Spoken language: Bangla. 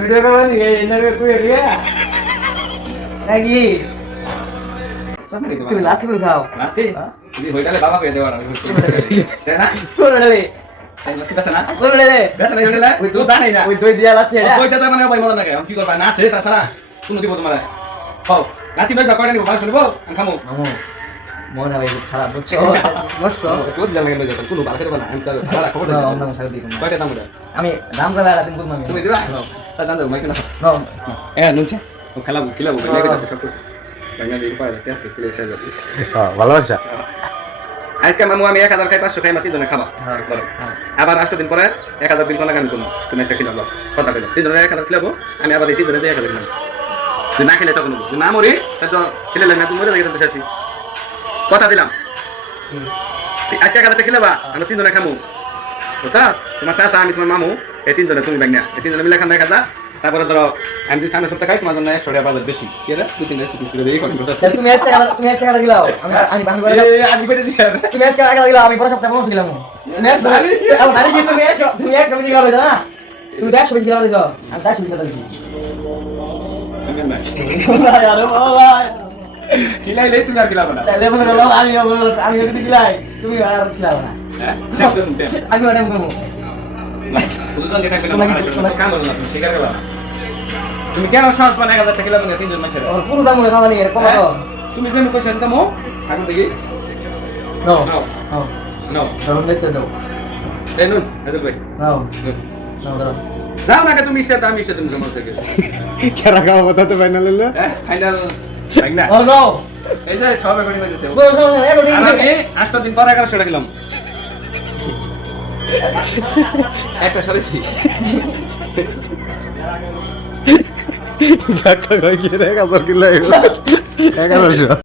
ভিডিও করো নি এই নবে কই রিয়া নাকি তুমি লাচি করে খাও লাচি যদি হইতালে বাবা কই দেওয়া না তাই না করে রে এই লাচি কাছে না করে রে বেশ না হইলে ওই দুধ আনাই না ওই দই দিয়া লাচি এটা ওই দাদা মানে ভাই মজা লাগে কি করবা না সে তাছাড়া কোন দিব তোমার হও লাচি নয় করে নিব ভাই শুনবো আমি খামু আমো মনে ভাই খারাপ বুঝছো নষ্ট দুধ জানা কেন যেত কোন ভালো করে না আমি তার ভালো খবর না দাও আমরা সাথে দিব কয়টা দাম ওটা আমি দাম কলা দিন বুঝ মামি তুমি দিবা তা দাম দাও মাইক না নাও এ নুনছে ও খেলাবো খেলাবো লাগে আছে সব কিছু বাংলা দিয়ে পায় ঠিক আছে খেলে এসে যাবে ভালোবাসা আজকে মামু আমি 1000 খাই 500 খাই মাতি জনে খাবা বলো আবার 8 দিন পরে 1000 বিল কোনা গান করব তুমি এসে খেলাবো কথা কইলো তিন জনে 1000 খেলাবো আমি আবার এই তিন জনে 1000 খেলাবো যদি না খেলে তখন যদি না মরি তাহলে খেলে লাগে না তুমি মরে যাবে তো কথা দিলাম আজকে 1000 খেলাবা আমরা তিন জনে খামু বুঝছো তোমার চাচা আমি তোমার মামু এই তিন জনে তুমি বাগনা এই তিন জনে মিলে খান 1000 তারপরে ধরো আমি যদি সামনে সপ্তাহে খাই তোমার জন্য 100 টাকা বাজার বেশি কি রে তুই তিন রেস্ট করে দেই কোন কথা তুমি আজকে টাকা দিলাও আমি বাকি করে আমি কইতে দিই তুমি আজকে টাকা দিলাও আমি পরে সপ্তাহে বোনাস দিলাম নেক্সট আরে কি তুমি এক বেশি দিলাও না তুমি 100 বেশি দিলাও দিছো আমি 100 বেশি দিলাম আরে বাবা কিলাই লই তুমি আর কিলাবো না তাহলে মনে করো আমি যদি দিলাই তুমি আর দিলাও না হ্যাঁ আমি ওটা করব বুঝলাম যেটা কইলাম তোমার কাম হলো না ঠিক আছে বাবা তুমি কেন সাহস পান 1000 টাকা লাগবে তিনজন মাসের ওর পুরো দাম হলো খাওয়া নিয়ে কম তো তুমি কেন কইছেন তামো থাকো দেখি নো নো নো নো ধরুন দেখতে দাও এই নুন এই ভাই নাও নাও ধরো যাও না তুমি স্টার দাম ইস্টার তুমি জমা থেকে কেরা খাওয়া কথা তো ফাইনাল হলো হ্যাঁ ফাইনাল না ও নো এই যে সবে করে দিয়েছে বল শোন এরোডি আমি 8 দিন পর 1100 টাকা দিলাম একটা সরেছি ধাক্কা খাই গিয়ে 1000 কিলো 1100